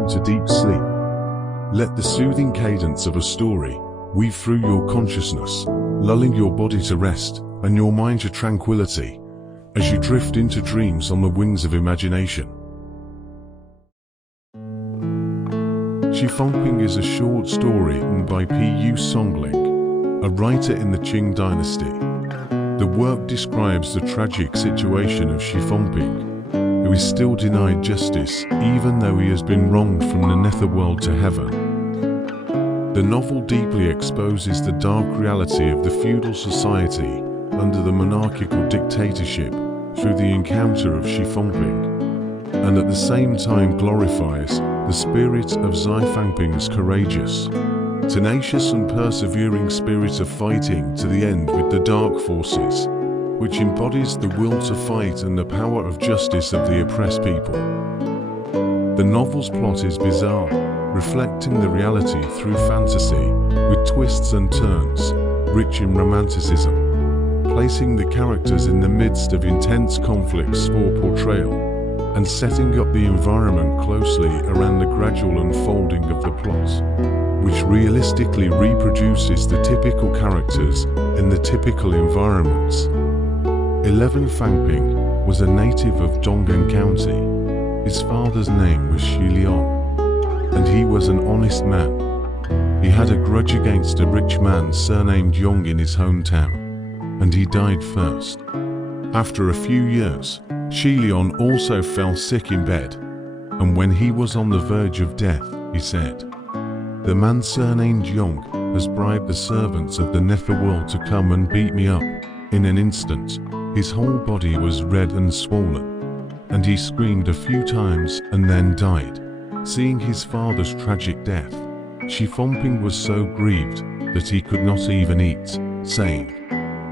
home to deep sleep. Let the soothing cadence of a story weave through your consciousness, lulling your body to rest and your mind to tranquility as you drift into dreams on the wings of imagination. Xifangping is a short story written by Pu Songling, a writer in the Qing Dynasty. The work describes the tragic situation of Xifangping, who is still denied justice even though he has been wronged from the netherworld to heaven. The novel deeply exposes the dark reality of the feudal society under the monarchical dictatorship through the encounter of Xifangping, and at the same time glorifies the spirit of Xifangping's courageous, tenacious and persevering spirit of fighting to the end with the dark forces, which embodies the will to fight and the power of justice of the oppressed people. The novel's plot is bizarre, reflecting the reality through fantasy, with twists and turns, rich in romanticism, placing the characters in the midst of intense conflicts for portrayal, and setting up the environment closely around the gradual unfolding of the plot, which realistically reproduces the typical characters in the typical environments. Xifangping was a native of Dong'an County. His father's name was Xilion, and he was an honest man. He had a grudge against a rich man surnamed Yong in his hometown, and he died first. After a few years, Xilion also fell sick in bed, and when he was on the verge of death, he said, "The man surnamed Yong has bribed the servants of the netherworld to come and beat me up." In an instant, his whole body was red and swollen, and he screamed a few times and then died. Seeing his father's tragic death, Xifangping was so grieved that he could not even eat, saying,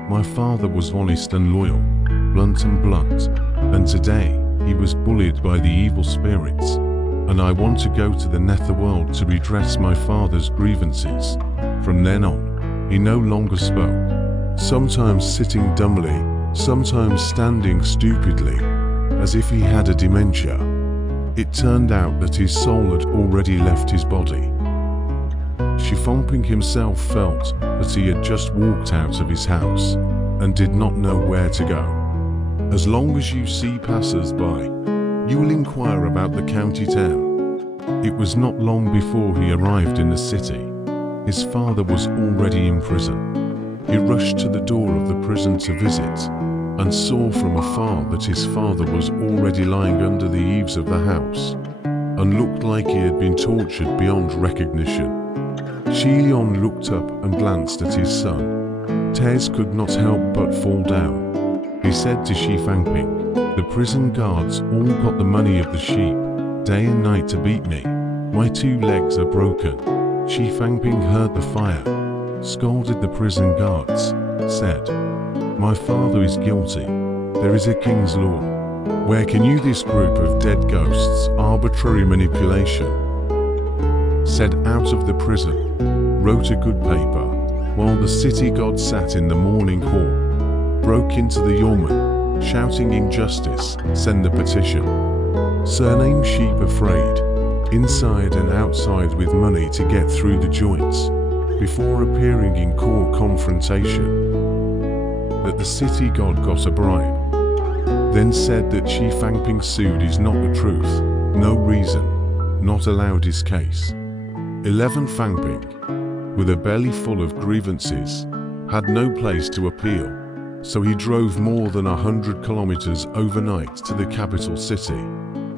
"My father was honest and loyal, blunt and blunt, and today he was bullied by the evil spirits, and I want to go to the netherworld to redress my father's grievances." From then on, he no longer spoke, sometimes sitting dumbly, sometimes standing stupidly, as if he had a dementia. It turned out that his soul had already left his body. Xifangping himself felt that he had just walked out of his house and did not know where to go. As long as you see passers-by, you will inquire about the county town. It was not long before he arrived in the city. His father was already in prison. He rushed to the door of the prison to visit, and saw from afar that his father was already lying under the eaves of the house, and looked like he had been tortured beyond recognition. Xilion looked up and glanced at his son. Tears could not help but fall down. He said to Xifangping, "The prison guards all got the money of the sheep, day and night to beat me. My 2 legs are broken." Xifangping heard the fire, scolded the prison guards, said, "My father is guilty. There is a king's law. Where can you this group of dead ghosts arbitrary manipulation?" Said out of the prison, wrote a good paper, while the city god sat in the morning hall, broke into the Yorman, shouting injustice, send the petition. Surname sheep afraid, inside and outside with money to get through the joints, before appearing in court confrontation. That the city god got a bribe. Then said that Xifangping sued is not the truth, no reason, not allowed his case. Xifangping, with a belly full of grievances, had no place to appeal, so he drove more than 100 kilometers overnight to the capital city,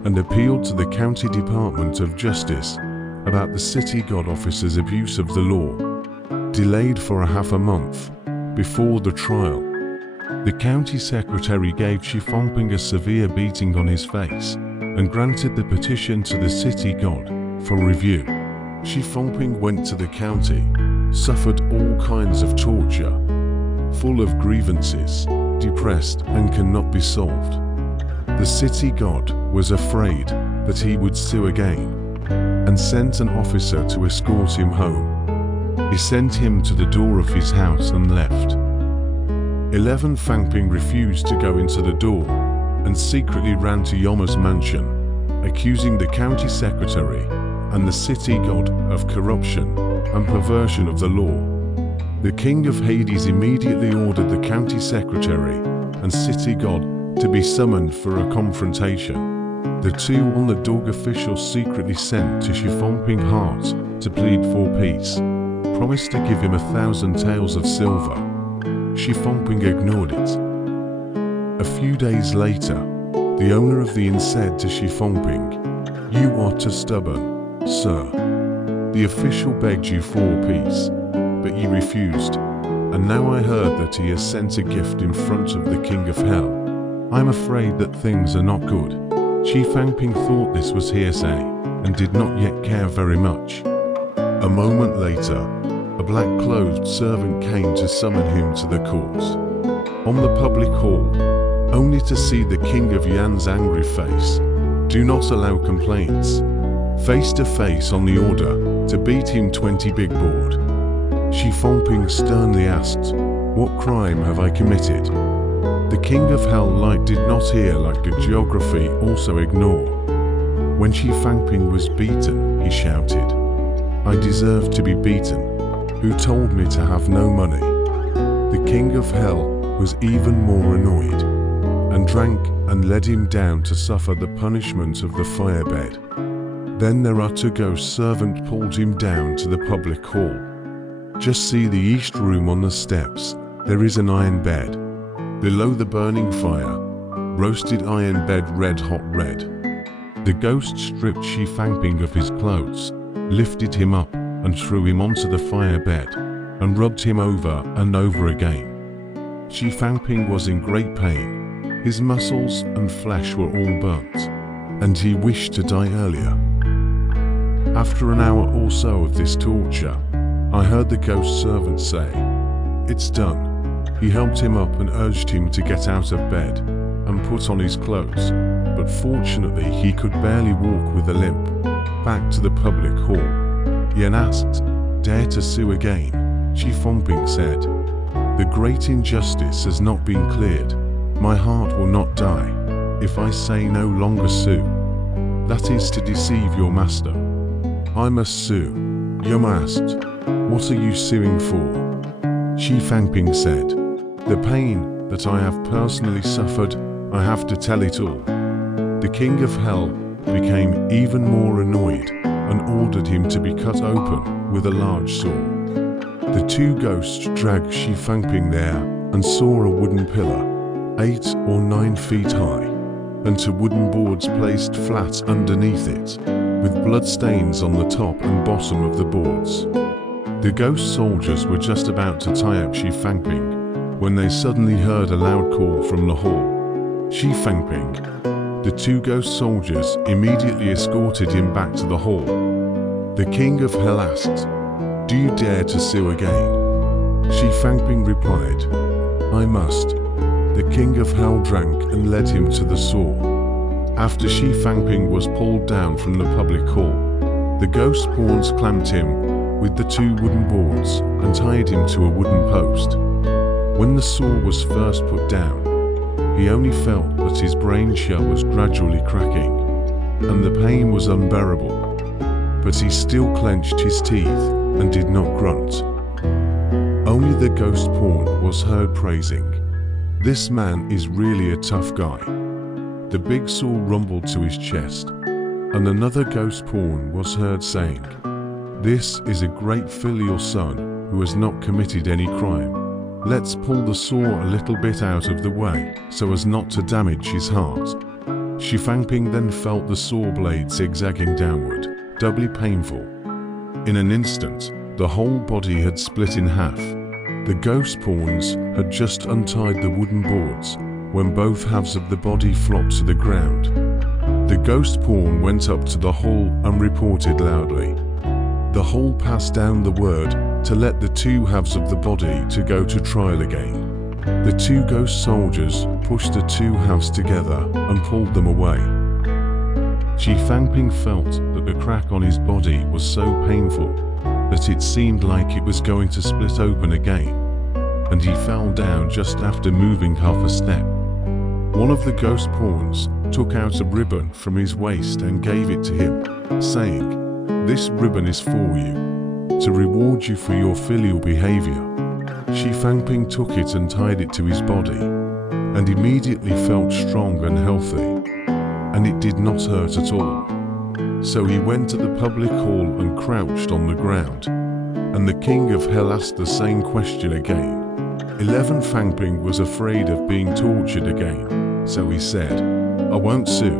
and appealed to the county department of justice about the city god officer's abuse of the law, delayed for half a month before the trial. The county secretary gave Xifangping a severe beating on his face, and granted the petition to the city god for review. Xifangping went to the county, suffered all kinds of torture, full of grievances, depressed and cannot be solved. The city god was afraid that he would sue again, and sent an officer to escort him home. He sent him to the door of his house and left. Xifangping refused to go into the door, and secretly ran to Yoma's mansion, accusing the county secretary and the city god of corruption and perversion of the law. The king of Hades immediately ordered the county secretary and city god to be summoned for a confrontation. The two on-the-dog officials secretly sent to Xifangping Heart to plead for peace, promised to give him 1,000 taels of silver. Xifangping ignored it. A few days later, the owner of the inn said to Xifangping, "You are too stubborn, sir. The official begged you for peace, but you refused, and now I heard that he has sent a gift in front of the king of hell. I'm afraid that things are not good." Xifangping thought this was hearsay and did not yet care very much. A moment later, a black-clothed servant came to summon him to the court. On the public hall, only to see the king of Yan's angry face. "Do not allow complaints." Face to face on the order to beat him 20 big board. Xifangping sternly asked, "What crime have I committed?" The king of hell light did not hear like the geography also ignore. When Xifangping was beaten, he shouted, "I deserve to be beaten. Who told me to have no money?" The king of hell was even more annoyed, and drank and led him down to suffer the punishment of the firebed. Then the Rutto-ghost servant pulled him down to the public hall. "Just see the east room on the steps. There is an iron bed. Below the burning fire, roasted iron bed red-hot red." The ghost stripped Xifangping of his clothes, lifted him up and threw him onto the fire bed, and rubbed him over and over again. Xifangping was in great pain. His muscles and flesh were all burnt, and he wished to die earlier. After an hour or so of this torture, I heard the ghost servant say, "It's done." He helped him up and urged him to get out of bed and put on his clothes, but fortunately he could barely walk with a limp. Back to the public hall. Yan asked, "Dare to sue again?" Xifangping said, "The great injustice has not been cleared. My heart will not die if I say no longer sue. That is to deceive your master. I must sue." Yum asked, "What are you suing for?" Xifangping said, "The pain that I have personally suffered, I have to tell it all." The king of hell became even more annoyed and ordered him to be cut open with a large saw. The two ghosts dragged Xifangping there and saw a wooden pillar, 8 or 9 feet high, and 2 wooden boards placed flat underneath it, with blood stains on the top and bottom of the boards. The ghost soldiers were just about to tie up Xifangping when they suddenly heard a loud call from the hall. "Xifangping!" The two ghost soldiers immediately escorted him back to the hall. The king of hell asked, "Do you dare to sue again?" Xifangping replied, "I must." The king of hell drank and led him to the saw. After Xifangping was pulled down from the public hall, the ghost pawns clamped him with the 2 wooden boards and tied him to a wooden post. When the saw was first put down, he only felt that his brain shell was gradually cracking, and the pain was unbearable. But he still clenched his teeth and did not grunt. Only the ghost pawn was heard praising, "This man is really a tough guy." The big saw rumbled to his chest, and another ghost pawn was heard saying, "This is a great filial son who has not committed any crime. Let's pull the saw a little bit out of the way so as not to damage his heart." Xifangping then felt the saw blade zigzagging downward, doubly painful. In an instant, the whole body had split in half. The ghost pawns had just untied the wooden boards when both halves of the body flopped to the ground. The ghost pawn went up to the hall and reported loudly. The hall passed down the word to let the 2 halves of the body to go to trial again. The 2 ghost soldiers pushed the 2 halves together and pulled them away. Xifangping felt that the crack on his body was so painful that it seemed like it was going to split open again, and he fell down just after moving half a step. One of the ghost pawns took out a ribbon from his waist and gave it to him, saying, "This ribbon is for you, to reward you for your filial behavior." Xifangping took it and tied it to his body, and immediately felt strong and healthy, and it did not hurt at all. So he went to the public hall and crouched on the ground, and the king of hell asked the same question again. Xifangping was afraid of being tortured again, so he said, "I won't sue."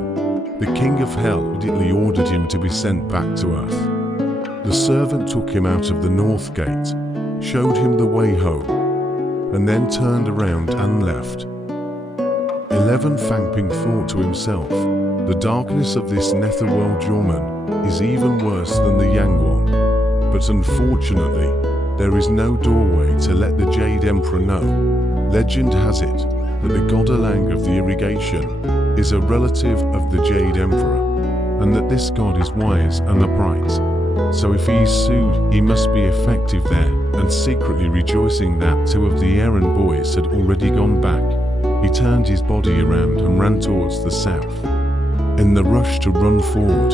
The king of hell immediately ordered him to be sent back to earth. The servant took him out of the north gate, showed him the way home, and then turned around and left. Xifangping thought to himself, "The darkness of this netherworld Jorman is even worse than the Yang one, but unfortunately, there is no doorway to let the Jade Emperor know. Legend has it that the god Alang of the irrigation is a relative of the Jade Emperor, and that this god is wise and upright. So if he is sued, he must be effective there." And secretly rejoicing that two of the errand boys had already gone back, he turned his body around and ran towards the south. In the rush to run forward,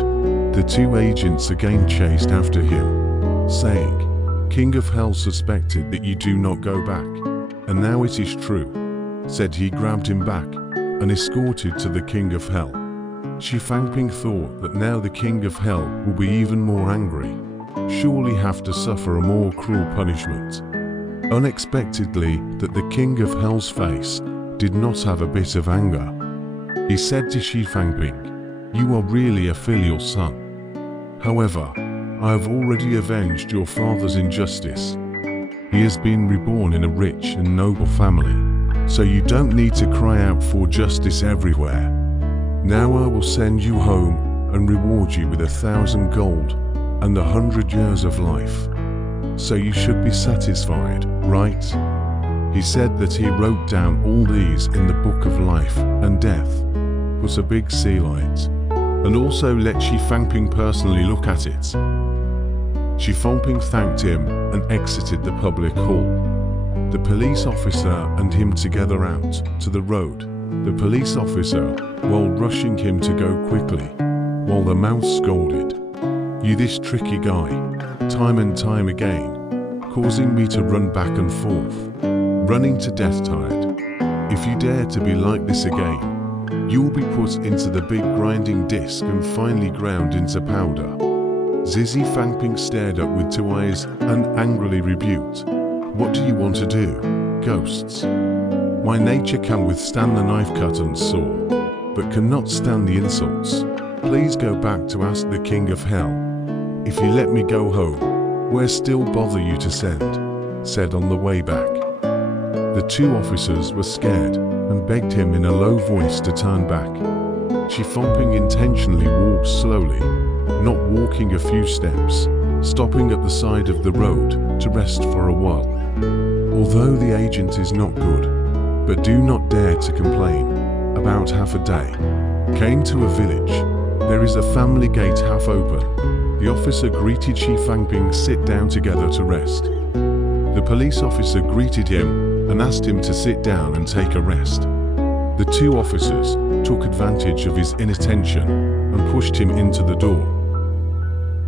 the two agents again chased after him, saying, "King of Hell suspected that you do not go back, and now it is true," said he grabbed him back and escorted to the King of Hell. Xifangping thought that now the King of Hell will be even more angry, surely have to suffer a more cruel punishment. Unexpectedly, that the King of Hell's face did not have a bit of anger. He said to Xifangping, "You are really a filial son. However, I have already avenged your father's injustice. He has been reborn in a rich and noble family, so you don't need to cry out for justice everywhere. Now I will send you home and reward you with 1,000 gold and 100 years of life. So you should be satisfied, right?" He said that he wrote down all these in the book of life and death, put a big seal on it, and also let Xifangping personally look at it. Xifangping thanked him and exited the public hall. The police officer and him together out to the road. The police officer, while rushing him to go quickly, while the mouse scolded, "You this tricky guy, time and time again, causing me to run back and forth, running to death tired. If you dare to be like this again, you will be put into the big grinding disc and finally ground into powder." Xifangping stared up with two eyes and angrily rebuked, "What do you want to do, ghosts? My nature can withstand the knife cut and saw, but cannot stand the insults. Please go back to ask the King of Hell. If you let me go home, where still bother you to send?" said on the way back. The two officers were scared and begged him in a low voice to turn back. Xifangping intentionally walked slowly, not walking a few steps, stopping at the side of the road to rest for a while. Although the agent is not good, but do not dare to complain, about half a day. Came to a village. There is a family gate half open. The officer greeted Xifangping sit down together to rest. The police officer greeted him and asked him to sit down and take a rest. The two officers took advantage of his inattention and pushed him into the door.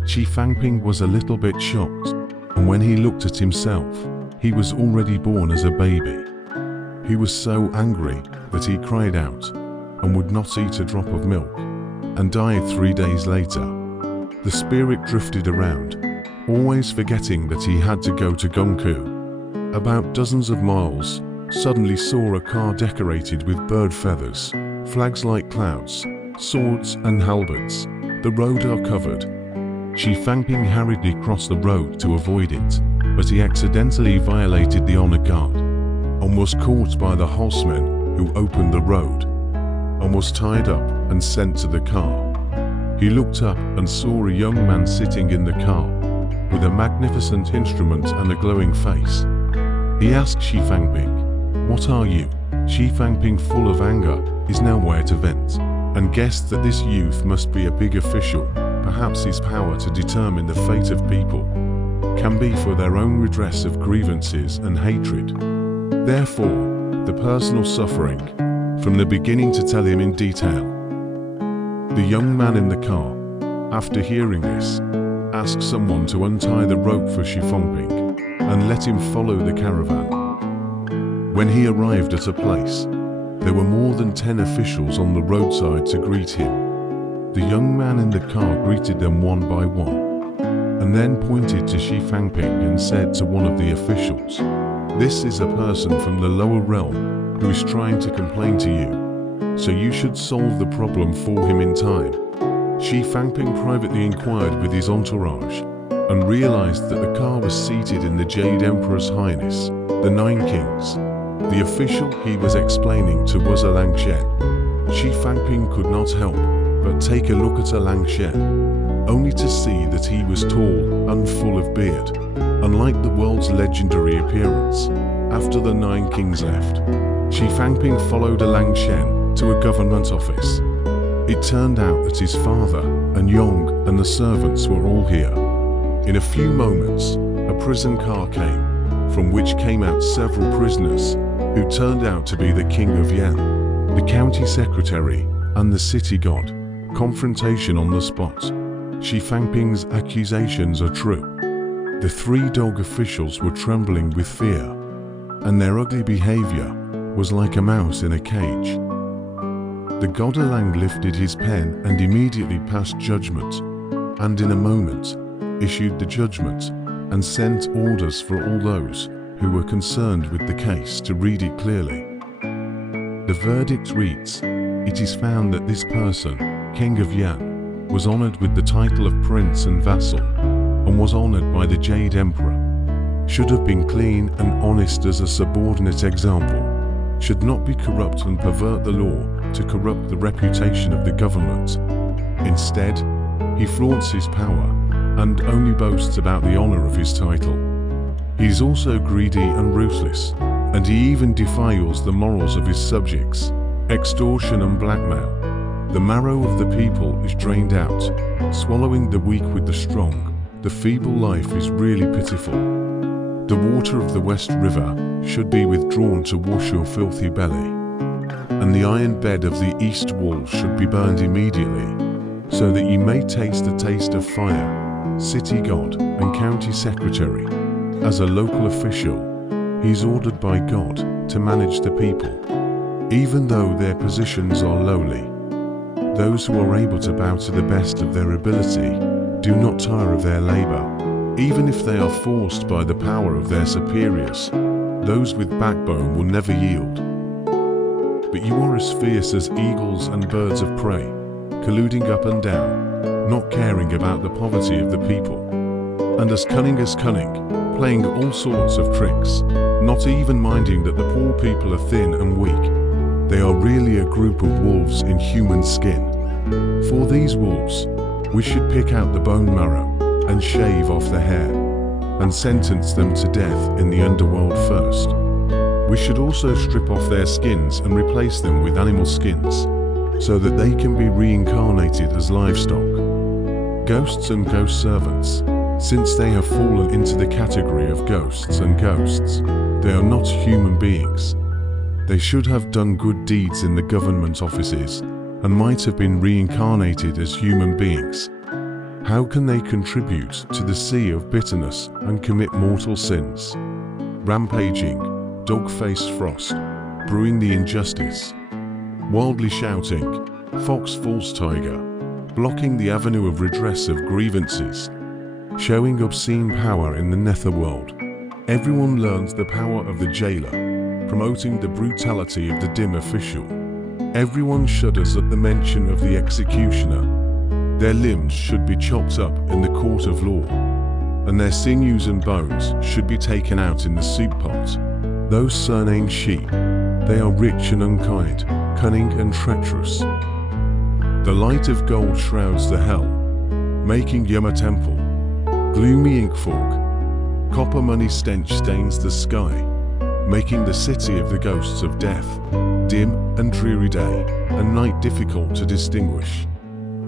Xifangping was a little bit shocked, and when he looked at himself, he was already born as a baby. He was so angry that he cried out and would not eat a drop of milk, and died 3 days later. The spirit drifted around, always forgetting that he had to go to Gongku. About dozens of miles, suddenly saw a car decorated with bird feathers, flags like clouds, swords and halberds. The road are covered. Xifangping hurriedly crossed the road to avoid it, but he accidentally violated the honor guard, and was caught by the horsemen who opened the road, and was tied up and sent to the car. He looked up and saw a young man sitting in the car, with a magnificent instrument and a glowing face. He asked Xifangping, "What are you?" Xifangping, full of anger, is nowhere to vent, and guessed that this youth must be a big official. Perhaps his power to determine the fate of people can be for their own redress of grievances and hatred. Therefore, the personal suffering, from the beginning to tell him in detail. The young man in the car, after hearing this, asked someone to untie the rope for Xifangping and let him follow the caravan. When he arrived at a place, there were more than 10 officials on the roadside to greet him. The young man in the car greeted them one by one, and then pointed to Xifangping and said to one of the officials, "This is a person from the lower realm who is trying to complain to you, so you should solve the problem for him in time." Xifangping privately inquired with his entourage and realized that the car was seated in the Jade Emperor's Highness, the Nine Kings. The official he was explaining to was a Langshen. Xifangping could not help but take a look at a Langshen, only to see that he was tall and full of beard, unlike the world's legendary appearance. After the Nine Kings left, Xifangping followed a Langshen to a government office. It turned out that his father and Yong and the servants were all here. In a few moments, a prison car came, from which came out several prisoners, who turned out to be the King of Yan, the county secretary, and the city god. Confrontation on the spot. Xifangping's accusations are true. The three dog officials were trembling with fear, and their ugly behavior was like a mouse in a cage. The god Alang lifted his pen and immediately passed judgment, and in a moment issued the judgment and sent orders for all those who were concerned with the case to read it clearly. The verdict reads, "It is found that this person, King of Yan, was honored with the title of prince and vassal, and was honored by the Jade Emperor. Should have been clean and honest as a subordinate example, should not be corrupt and pervert the law to corrupt the reputation of the government. Instead, he flaunts his power and only boasts about the honor of his title. He is also greedy and ruthless, and he even defiles the morals of his subjects, extortion and blackmail. The marrow of the people is drained out, swallowing the weak with the strong. The feeble life is really pitiful. The water of the West River should be withdrawn to wash your filthy belly, and the iron bed of the East Wall should be burned immediately, so that you may taste the taste of fire." City god and county secretary. As a local official, he is ordered by God to manage the people, even though their positions are lowly. Those who are able to bow to the best of their ability do not tire of their labor, even if they are forced by the power of their superiors. Those with backbone will never yield. But you are as fierce as eagles and birds of prey, colluding up and down, not caring about the poverty of the people, and as cunning, playing all sorts of tricks, not even minding that the poor people are thin and weak. They are really a group of wolves in human skin. For these wolves, we should pick out the bone marrow and shave off the hair, and sentence them to death in the underworld first. We should also strip off their skins and replace them with animal skins, so that they can be reincarnated as livestock. Ghosts and ghost servants, since they have fallen into the category of ghosts and ghosts, they are not human beings. They should have done good deeds in the government offices, and might have been reincarnated as human beings. How can they contribute to the sea of bitterness and commit mortal sins? Rampaging, dog-faced frost, brewing the injustice, wildly shouting, fox false tiger, blocking the avenue of redress of grievances, showing obscene power in the netherworld. Everyone learns the power of the jailer, promoting the brutality of the dim official. Everyone shudders at the mention of the executioner. Their limbs should be chopped up in the court of law, and their sinews and bones should be taken out in the soup pot. Those surnamed sheep, they are rich and unkind, cunning and treacherous. The light of gold shrouds the hell, making Yama temple. Gloomy ink fog, copper money stench stains the sky, making the city of the ghosts of death, dim and dreary day, and night difficult to distinguish.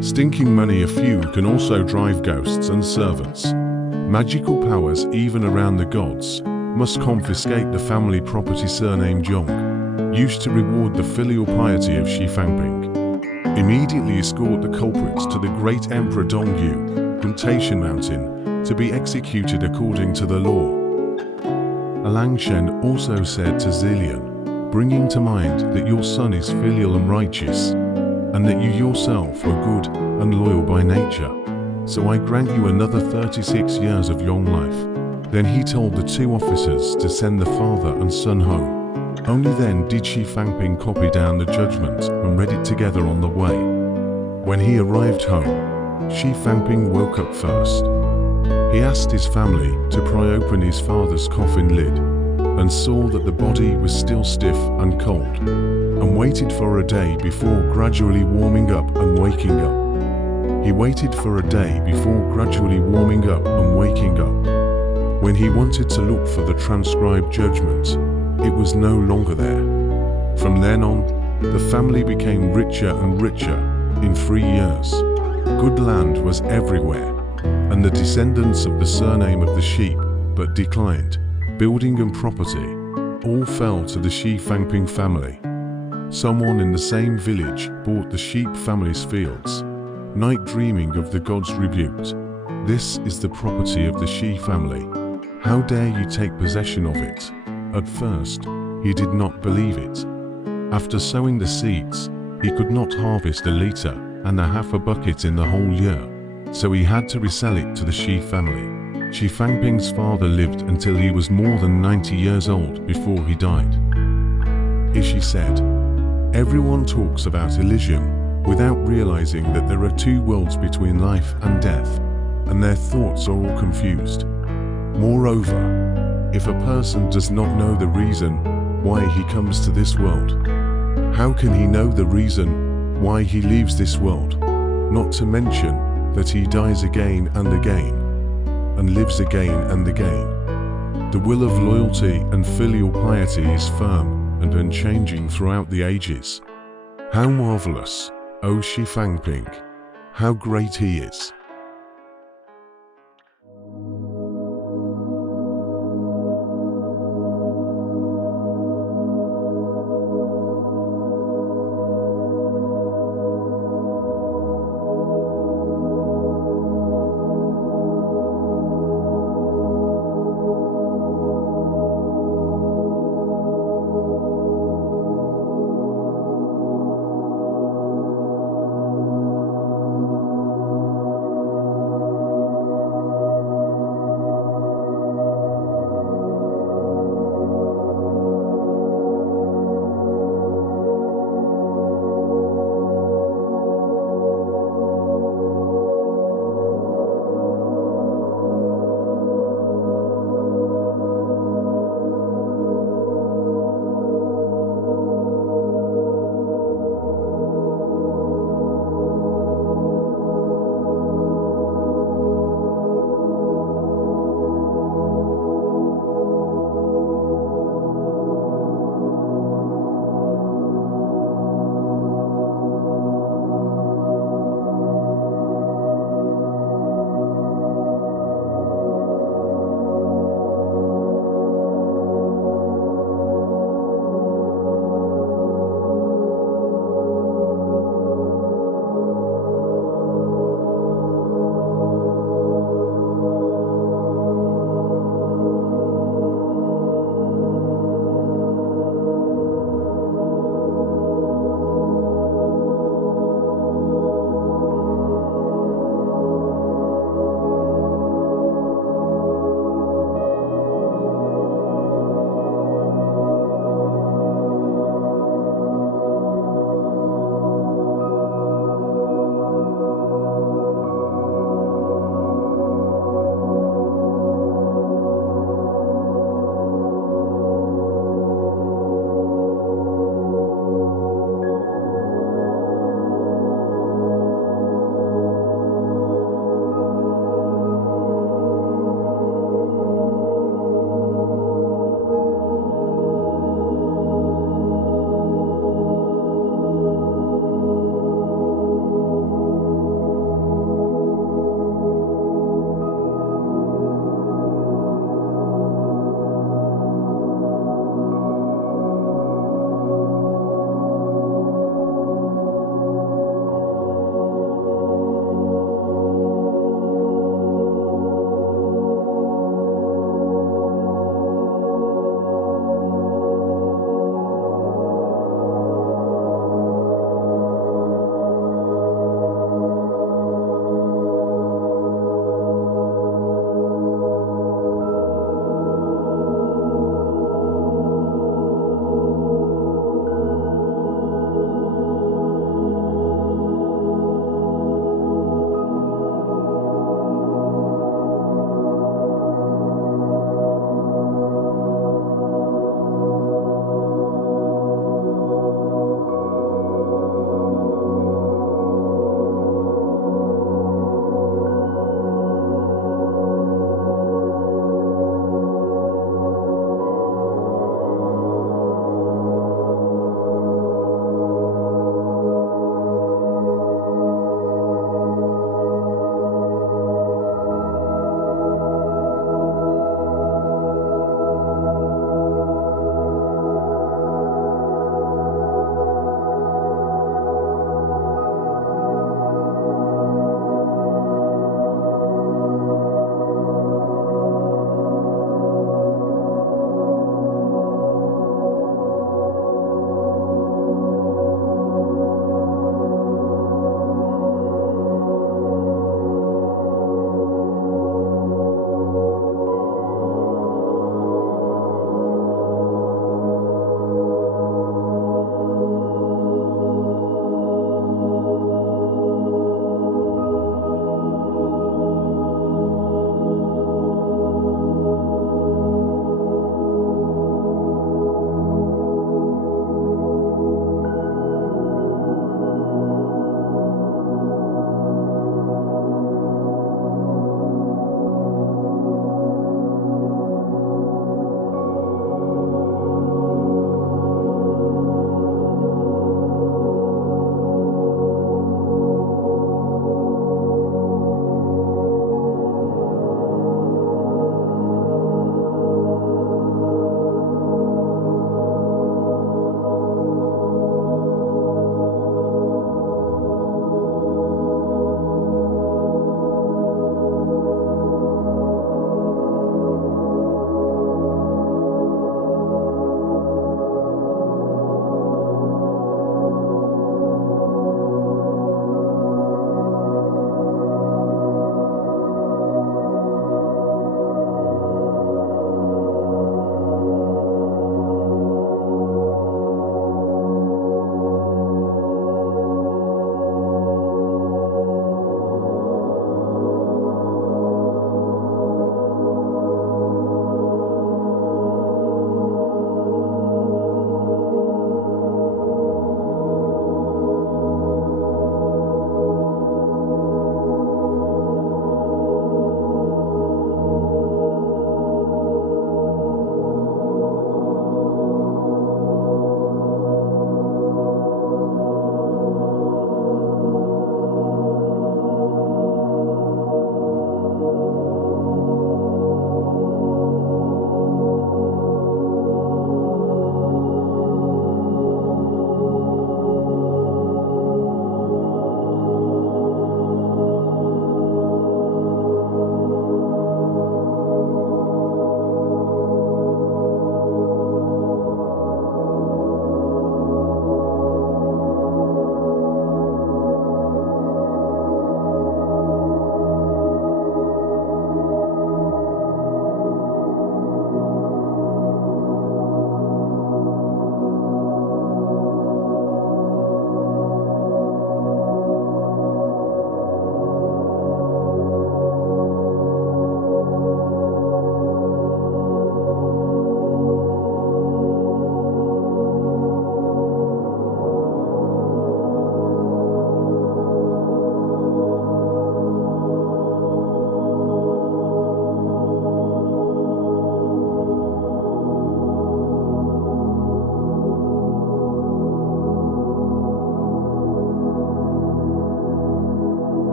Stinking money a few can also drive ghosts and servants. Magical powers even around the gods must confiscate the family property surnamed Zhong, used to reward the filial piety of Xifangping. immediately escort the culprits to the great Emperor Dongyu from Taishan Mountain to be executed according to the law. Alangshen also said to Zilian, bringing to mind that your son is filial and righteous, and that you yourself are good and loyal by nature. So I grant you another 36 years of long life. Then he told the two officers to send the father and son home. Only then did Xifangping copy down the judgment and read it together on the way. When he arrived home, Xifangping woke up first. He asked his family to pry open his father's coffin lid and saw that the body was still stiff and cold, and waited for a day before gradually warming up and waking up. He waited for a day before gradually warming up and waking up. When he wanted to look for the transcribed judgment, it was no longer there. From then on, the family became richer and richer in 3 years. Good land was everywhere, and the descendants of the surname of the sheep but declined, building and property, all fell to the Xifangping family. Someone in the same village bought the sheep family's fields, night dreaming of the gods rebuked. This is the property of the Xi family. How dare you take possession of it? At first, he did not believe it. After sowing the seeds, he could not harvest a liter and a half a bucket in the whole year, so he had to resell it to the Xi family. Xifangping's father lived until he was more than 90 years old before he died. Ishi said, everyone talks about Elysium without realizing that there are two worlds between life and death, and their thoughts are all confused. Moreover, if a person does not know the reason why he comes to this world, how can he know the reason why he leaves this world? Not to mention that he dies again and again, and lives again and again. The will of loyalty and filial piety is firm and unchanging throughout the ages. How marvelous, O Xifangping! How great he is!